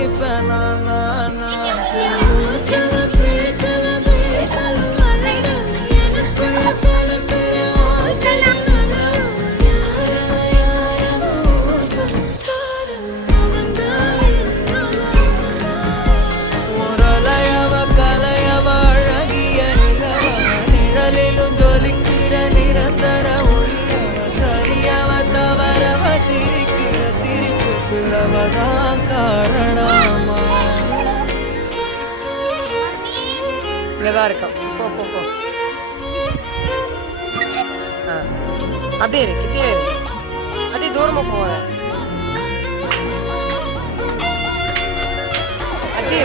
ரசிப்பேன் நான் இங்கதான் இருக்கும். போ போ போ. அப்படியே இருக்கு, கிட்டே இருக்கு. அதே தூரமா போவாங்க. அப்படியே